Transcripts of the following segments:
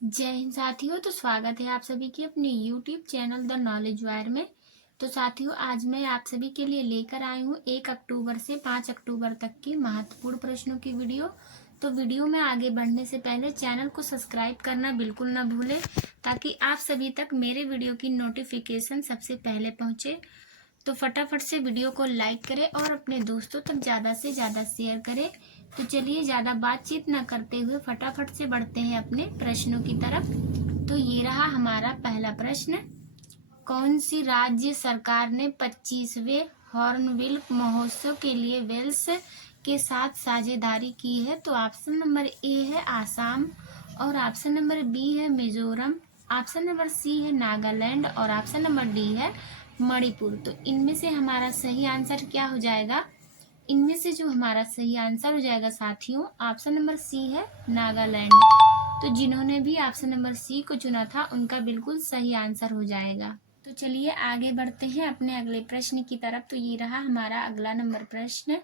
जय हिंद साथियों। तो स्वागत है आप सभी की अपने YouTube channel the knowledge wire में। तो साथियों, आज मैं आप सभी के लिए लेकर आई हूँ 1 अक्टूबर से 5 अक्टूबर तक की महत्वपूर्ण प्रश्नों की वीडियो। तो वीडियो में आगे बढ़ने से पहले चैनल को सब्सक्राइब करना बिल्कुल ना भूलें, ताकि आप सभी तक मेरे वीडियो की नोटिफिकेशन सबसे पहले पहुँचे। तो फटाफट से वीडियो को लाइक करें और अपने दोस्तों तक ज़्यादा से ज़्यादा शेयर करें। तो चलिए ज़्यादा बातचीत न करते हुए फटाफट से बढ़ते हैं अपने प्रश्नों की तरफ। तो ये रहा हमारा पहला प्रश्न। कौन सी राज्य सरकार ने 25वें हॉर्नबिल महोत्सव के लिए वेल्स के साथ साझेदारी की है? तो ऑप्शन नंबर ए है आसाम, और ऑप्शन नंबर बी है मिजोरम, ऑप्शन नंबर सी है नागालैंड, और ऑप्शन नंबर डी है मणिपुर। तो इनमें से हमारा सही आंसर क्या हो जाएगा? इनमें से जो हमारा सही आंसर हो जाएगा साथियों, ऑप्शन नंबर सी है नागालैंड। तो जिन्होंने भी ऑप्शन नंबर सी को चुना था उनका बिल्कुल सही आंसर हो जाएगा। तो चलिए आगे बढ़ते हैं अपने अगले प्रश्न की तरफ। तो ये रहा हमारा अगला नंबर प्रश्न।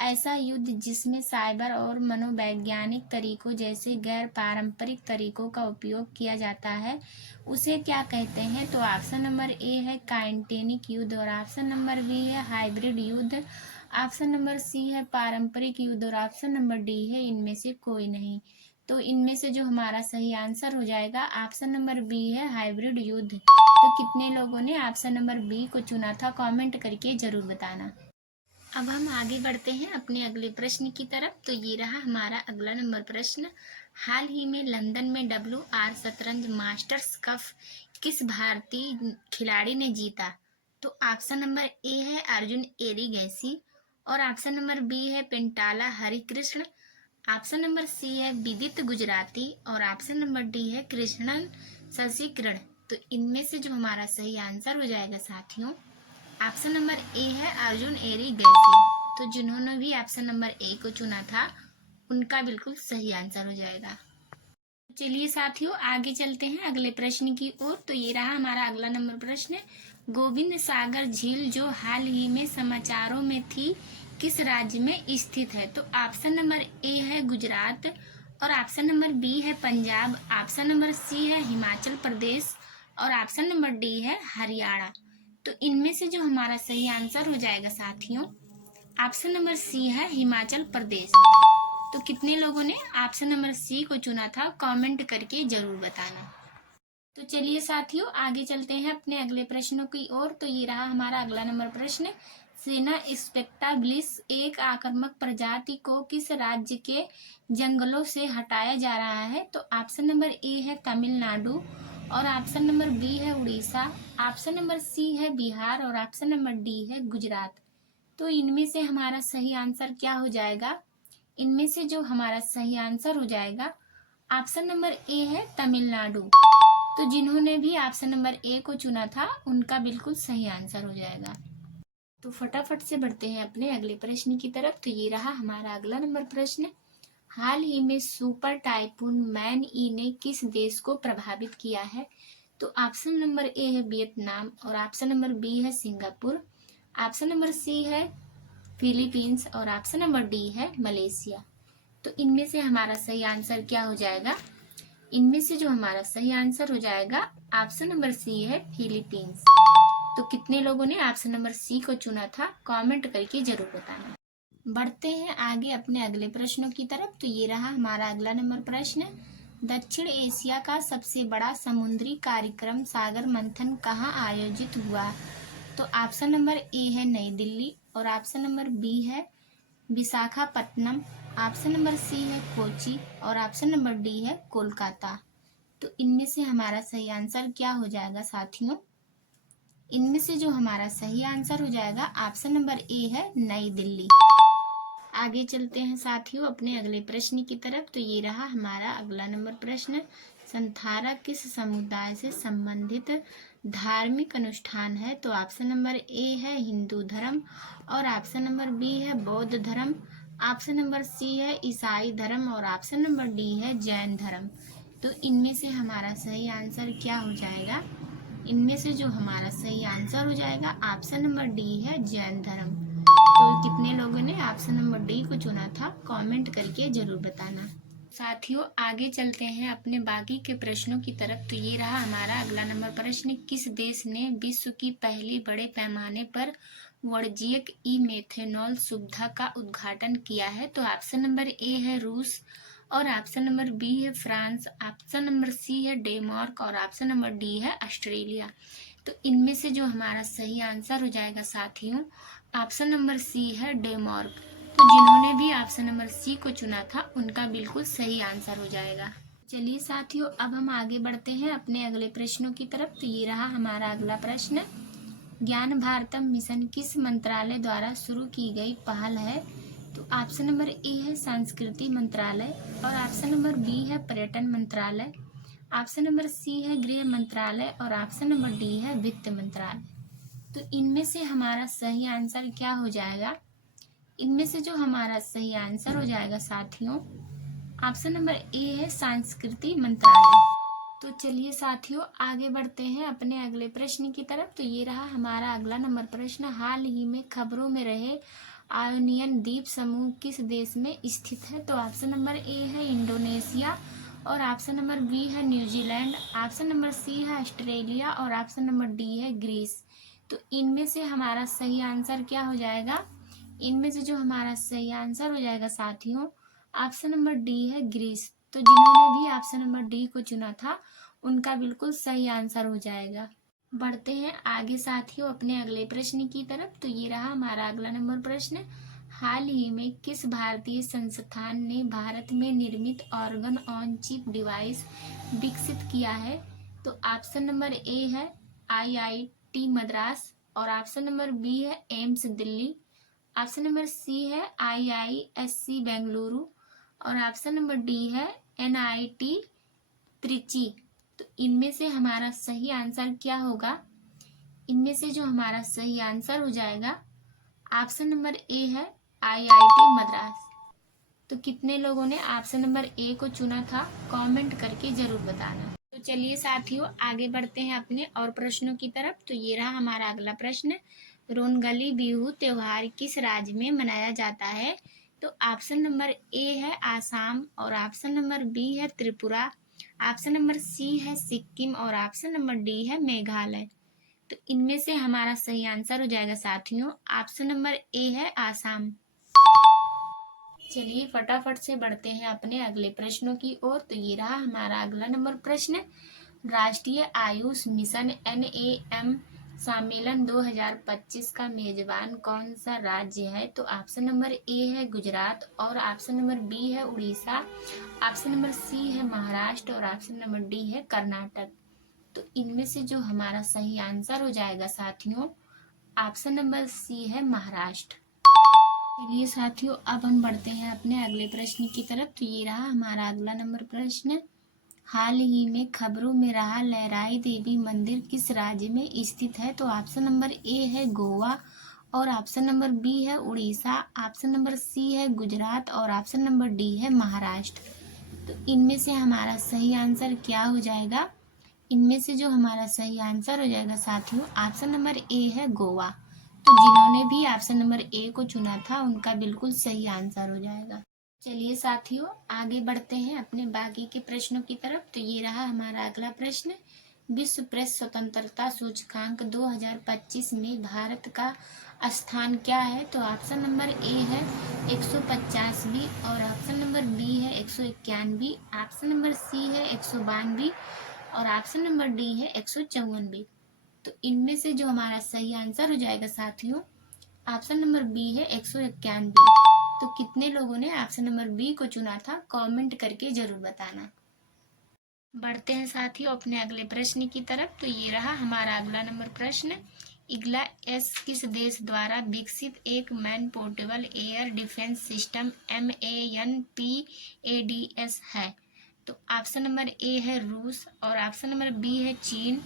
ऐसा युद्ध जिसमें साइबर और मनोवैज्ञानिक तरीकों जैसे गैर पारंपरिक तरीकों का उपयोग किया जाता है, उसे क्या कहते हैं? तो ऑप्शन नंबर ए है काइनेटिक युद्ध, और ऑप्शन नंबर बी है हाइब्रिड युद्ध, ऑप्शन नंबर सी है पारंपरिक युद्ध, और ऑप्शन नंबर डी है इनमें से कोई नहीं। तो इनमें से जो हमारा सही आंसर हो जाएगा ऑप्शन नंबर बी है हाइब्रिड युद्ध। तो कितने लोगों ने ऑप्शन नंबर बी को चुना था, कमेंट करके जरूर बताना। अब हम आगे बढ़ते हैं अपने अगले प्रश्न की तरफ। तो ये रहा हमारा अगला नंबर प्रश्न। हाल ही में लंदन में WR शतरंज मास्टर्स कप किस भारतीय खिलाड़ी ने जीता? तो ऑप्शन नंबर ए है अर्जुन एरिगैसी, और ऑप्शन नंबर बी है पेंटाला हरिकृष्ण, ऑप्शन नंबर सी है विदित गुजराती, और ऑप्शन नंबर डी है कृष्णन शशिकरण। तो इनमें से जो हमारा सही आंसर हो जाएगा साथियों, ऑप्शन नंबर ए है अर्जुन एरिगैसी। तो जिन्होंने भी ऑप्शन नंबर ए को चुना था उनका बिल्कुल सही आंसर हो जाएगा। चलिए साथियों आगे चलते हैं अगले प्रश्न की ओर। तो ये रहा हमारा अगला नंबर प्रश्न। गोविंद सागर झील जो हाल ही में समाचारों में थी, किस राज्य में स्थित है? तो ऑप्शन नंबर ए है गुजरात, और ऑप्शन नंबर बी है पंजाब, ऑप्शन नंबर सी है हिमाचल प्रदेश, और ऑप्शन नंबर डी है हरियाणा। तो इनमें से जो हमारा सही आंसर हो जाएगा साथियों, ऑप्शन नंबर सी है हिमाचल प्रदेश। तो कितने लोगों ने ऑप्शन नंबर सी को चुना था, कमेंट करके जरूर बताना। तो चलिए साथियों आगे चलते हैं अपने अगले प्रश्नों की ओर। तो ये रहा हमारा अगला नंबर प्रश्न। सेना स्पेक्टाबिलिस एक आक्रामक प्रजाति को किस राज्य के जंगलों से हटाया जा रहा है? तो ऑप्शन नंबर ए है तमिलनाडु, और ऑप्शन नंबर बी है उड़ीसा, ऑप्शन नंबर सी है बिहार, और ऑप्शन नंबर डी है गुजरात। तो इनमें से हमारा सही आंसर क्या हो जाएगा? इनमें से जो हमारा सही आंसर हो जाएगा ऑप्शन नंबर ए है तमिलनाडु। तो जिन्होंने भी ऑप्शन नंबर ए को चुना था उनका बिल्कुल सही आंसर हो जाएगा। तो फटाफट से बढ़ते हैं अपने अगले प्रश्न की तरफ। तो ये रहा हमारा अगला नंबर प्रश्न। हाल ही में सुपर टाइफून मैन ई ने किस देश को प्रभावित किया है? तो ऑप्शन नंबर ए है वियतनाम, और ऑप्शन नंबर बी है सिंगापुर, ऑप्शन नंबर सी है फिलीपींस, और ऑप्शन नंबर डी है मलेशिया। तो इनमें से हमारा सही आंसर क्या हो जाएगा? इनमें से जो हमारा सही आंसर हो जाएगा ऑप्शन नंबर सी है फिलीपींस। तो कितने लोगों ने ऑप्शन नंबर सी को चुना था, कमेंट करके जरूर बताना। बढ़ते हैं आगे अपने अगले प्रश्नों की तरफ। तो ये रहा हमारा अगला नंबर प्रश्न। दक्षिण एशिया का सबसे बड़ा समुद्री कार्यक्रम सागर मंथन कहाँ आयोजित हुआ? तो ऑप्शन नंबर ए है नई दिल्ली, और ऑप्शन नंबर बी है विशाखापट्टनम, ऑप्शन नंबर सी है कोची, और ऑप्शन नंबर डी है कोलकाता। तो इनमें से हमारा सही आंसर क्या हो जाएगा साथियों? इनमें से जो हमारा सही आंसर हो जाएगा ऑप्शन नंबर ए है नई दिल्ली। आगे चलते हैं साथियों अपने अगले प्रश्न की तरफ। तो ये रहा हमारा अगला नंबर प्रश्न। संथारा किस समुदाय से संबंधित धार्मिक अनुष्ठान है? तो ऑप्शन नंबर ए है हिंदू धर्म, और ऑप्शन नंबर बी है बौद्ध धर्म, ऑप्शन नंबर सी है ईसाई धर्म, और ऑप्शन नंबर डी है जैन धर्म। तो इनमें से हमारा सही आंसर क्या हो जाएगा? इनमें से जो हमारा सही आंसर हो जाएगा ऑप्शन नंबर डी है जैन धर्म। तो कितने लोगों ने ऑप्शन नंबर डी को चुना था, कमेंट करके जरूर बताना। साथियों आगे चलते हैं अपने बाकी के प्रश्नों की तरफ। तो ये रहा हमारा अगला नंबर प्रश्न, किस देश ने विश्व की पहली बड़े पैमाने पर वाणिज्यिक ई मेथेनॉल सुविधा का उद्घाटन किया है? तो ऑप्शन नंबर ए है रूस, और ऑप्शन नंबर बी है फ्रांस, ऑप्शन नंबर सी है डेनमार्क, और ऑप्शन नंबर डी है ऑस्ट्रेलिया। तो इनमें से जो हमारा सही आंसर हो जाएगा साथियों, ऑप्शन नंबर सी है डेनमार्क। तो जिन्होंने भी ऑप्शन नंबर सी को चुना था उनका बिल्कुल सही आंसर हो जाएगा। चलिए साथियों अब हम आगे बढ़ते हैं अपने अगले प्रश्नों की तरफ। तो ये रहा हमारा अगला प्रश्न, ज्ञान भारतम मिशन किस मंत्रालय द्वारा शुरू की गई पहल है? तो ऑप्शन नंबर ए है संस्कृति मंत्रालय, और ऑप्शन नंबर बी है पर्यटन मंत्रालय, ऑप्शन नंबर सी है गृह मंत्रालय, और ऑप्शन नंबर डी है वित्त मंत्रालय। तो इनमें से हमारा सही आंसर क्या हो जाएगा? इनमें से जो हमारा सही आंसर हो जाएगा साथियों, ऑप्शन नंबर ए है सांस्कृतिक मंत्रालय। तो चलिए साथियों आगे बढ़ते हैं अपने अगले प्रश्न की तरफ। तो ये रहा हमारा अगला नंबर प्रश्न, हाल ही में खबरों में रहे आयोनियन द्वीप समूह किस देश में स्थित है? तो ऑप्शन नंबर ए है इंडोनेशिया, और ऑप्शन नंबर बी है न्यूजीलैंड, ऑप्शन नंबर सी है ऑस्ट्रेलिया, और ऑप्शन नंबर डी है ग्रीस। तो इनमें से हमारा सही आंसर क्या हो जाएगा? इनमें से जो हमारा सही आंसर हो जाएगा साथियों, ऑप्शन नंबर डी है ग्रीस। तो जिन्होंने भी ऑप्शन नंबर डी को चुना था उनका बिल्कुल सही आंसर हो जाएगा। बढ़ते हैं आगे साथियों अपने अगले प्रश्न की तरफ। तो ये रहा हमारा अगला नंबर प्रश्न, हाल ही में किस भारतीय संस्थान ने भारत में निर्मित ऑर्गन ऑन चिप डिवाइस विकसित किया है? तो ऑप्शन नंबर ए है आईआईटी मद्रास, और ऑप्शन नंबर बी है AIIMS Delhi, option number C है आईआईएससी बेंगलुरु, और ऑप्शन नंबर डी है एनआईटी त्रिची। तो इनमें से हमारा सही आंसर क्या होगा? इनमें से जो हमारा सही आंसर हो जाएगा, ऑप्शन नंबर ए है आईआईटी मद्रास। तो कितने लोगों ने ऑप्शन नंबर ए को चुना था कमेंट करके जरूर बताना। तो चलिए साथियों आगे बढ़ते हैं अपने और प्रश्नों की तरफ। तो ये रहा हमारा अगला प्रश्न, रोनगली बिहू त्योहार किस राज्य में मनाया जाता है? तो ऑप्शन नंबर ए है आसाम, और ऑप्शन नंबर बी है त्रिपुरा, ऑप्शन नंबर सी है सिक्किम, और ऑप्शन नंबर डी है मेघालय। तो इनमें से हमारा सही आंसर हो जाएगा साथियों, ऑप्शन नंबर ए है आसाम। चलिए फटाफट से बढ़ते हैं अपने अगले प्रश्नों की ओर। तो ये रहा हमारा अगला नंबर प्रश्न, राष्ट्रीय आयुष मिशन NAM सम्मेलन 2025 का मेजबान कौन सा राज्य है? तो ऑप्शन नंबर ए है गुजरात, और ऑप्शन नंबर बी है उड़ीसा, ऑप्शन नंबर सी है महाराष्ट्र, और ऑप्शन नंबर डी है कर्नाटक। तो इनमें से जो हमारा सही आंसर हो जाएगा साथियों, ऑप्शन नंबर सी है महाराष्ट्र। चलिए साथियों अब हम बढ़ते हैं अपने अगले प्रश्न की तरफ। तो ये रहा हमारा अगला नंबर प्रश्न, हाल ही में खबरों में रहा लहराई देवी मंदिर किस राज्य में स्थित है? तो ऑप्शन नंबर ए है गोवा, और ऑप्शन नंबर बी है उड़ीसा, ऑप्शन नंबर सी है गुजरात, और ऑप्शन नंबर डी है महाराष्ट्र। तो इनमें से हमारा सही आंसर क्या हो जाएगा? इनमें से जो हमारा सही आंसर हो जाएगा साथियों, ऑप्शन नंबर ए है गोवा। तो जिन्होंने भी ऑप्शन नंबर ए को चुना था उनका बिल्कुल सही आंसर हो जाएगा। चलिए साथियों आगे बढ़ते हैं अपने बाकी के प्रश्नों की तरफ। तो ये रहा हमारा अगला प्रश्न, विश्व प्रेस स्वतंत्रता सूचकांक 2025 में भारत का स्थान क्या है? तो ऑप्शन नंबर ए है 150वीं, और ऑप्शन नंबर बी है 191वीं, ऑप्शन नंबर सी है 192, और ऑप्शन नंबर डी है 154वीं। तो इनमें से जो हमारा सही आंसर हो जाएगा साथियों, ऑप्शन नंबर बी है 191। तो कितने लोगों ने ऑप्शन नंबर बी को चुना था कमेंट करके जरूर बताना। बढ़ते हैं साथियों अपने अगले प्रश्न की तरफ। तो ये रहा हमारा अगला नंबर प्रश्न, इग्ला एस किस देश द्वारा विकसित एक man portable air defence system MANPADS है? तो ऑप्शन नंबर ए है रूस, और ऑप्शन नंबर बी है चीन,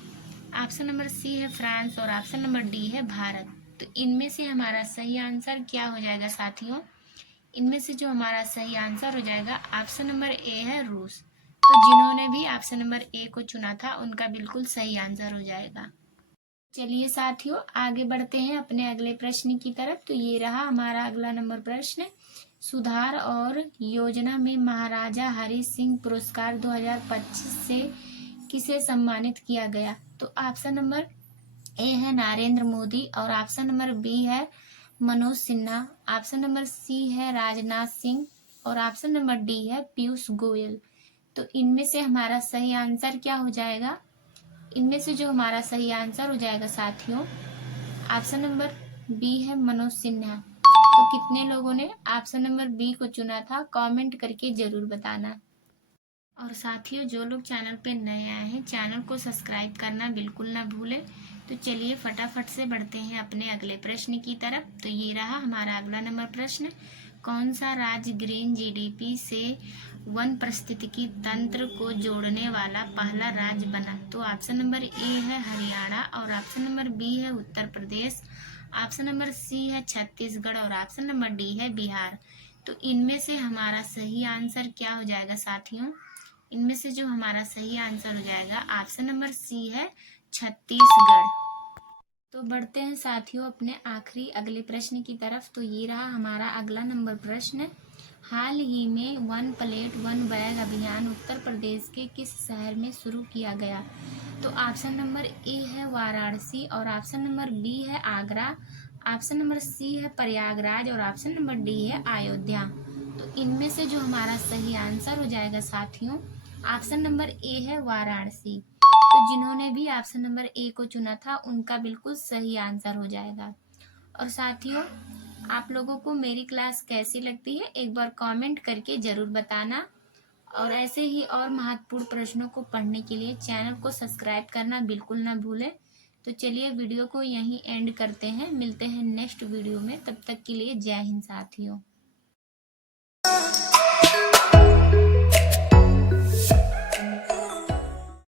ऑप्शन नंबर सी है फ्रांस, और ऑप्शन नंबर डी है भारत। तो इनमें से हमारा सही आंसर क्या हो जाएगा साथियों? इनमें से जो हमारा सही आंसर हो जाएगा ऑप्शन नंबर ए है रूस। तो जिन्होंने भी ऑप्शन नंबर ए को चुना था उनका बिल्कुल सही आंसर हो जाएगा। चलिए साथियों आगे बढ़ते हैं अपने अगले प्रश्न की तरफ। तो ये रहा हमारा अगला नंबर प्रश्न, सुधार और योजना में महाराजा हरि सिंह पुरस्कार 2025 से किसे सम्मानित किया गया? तो ऑप्शन नंबर ए है नरेंद्र मोदी, और ऑप्शन नंबर बी है Manoj Sinha, option number C है राजनाथ सिंह, और ऑप्शन नंबर डी है पीयूष गोयल। तो इनमें से हमारा सही आंसर क्या हो जाएगा? इनमें से जो हमारा सही आंसर हो जाएगा साथियों, ऑप्शन नंबर बी है मनोज सिन्हा। तो कितने लोगों ने ऑप्शन नंबर बी को चुना था, कमेंट करके जरूर बताना। और साथियों, जो लोग चैनल पे नए आए हैं, चैनल को सब्सक्राइब करना बिल्कुल ना भूलें। तो चलिए फटाफट से बढ़ते हैं अपने अगले प्रश्न की तरफ। तो ये रहा हमारा अगला नंबर प्रश्न। कौन सा राज्य ग्रीन जीडीपी से वन पारिस्थितिकी तंत्र को जोड़ने वाला पहला राज्य बना? तो ऑप्शन नंबर ए है हरियाणा, और ऑप्शन नंबर बी है Uttar Pradesh, option number C है छत्तीसगढ़, और ऑप्शन नंबर डी है बिहार। तो इनमें से हमारा सही आंसर क्या हो जाएगा साथियों? इनमें से जो हमारा सही आंसर हो जाएगा ऑप्शन नंबर सी है छत्तीसगढ़। तो बढ़ते हैं साथियों अपने आखिरी अगले प्रश्न की तरफ। तो ये रहा हमारा अगला नंबर प्रश्न। हाल ही में वन प्लेट वन बैग अभियान उत्तर प्रदेश के किस शहर में शुरू किया गया? तो ऑप्शन नंबर ए है वाराणसी, और ऑप्शन नंबर बी है आगरा, ऑप्शन नंबर सी है प्रयागराज, और ऑप्शन नंबर डी है अयोध्या। तो इनमें से जो हमारा सही आंसर हो जाएगा साथियों, ऑप्शन नंबर ए है वाराणसी। तो जिन्होंने भी ऑप्शन नंबर ए को चुना था उनका बिल्कुल सही आंसर हो जाएगा। और साथियों, आप लोगों को मेरी क्लास कैसी लगती है एक बार कमेंट करके जरूर बताना। और ऐसे ही और महत्वपूर्ण प्रश्नों को पढ़ने के लिए चैनल को सब्सक्राइब करना बिल्कुल ना भूलें। तो चलिए वीडियो को यहीं एंड करते हैं, मिलते हैं नेक्स्ट वीडियो में। तब तक के लिए जय हिंद साथियों।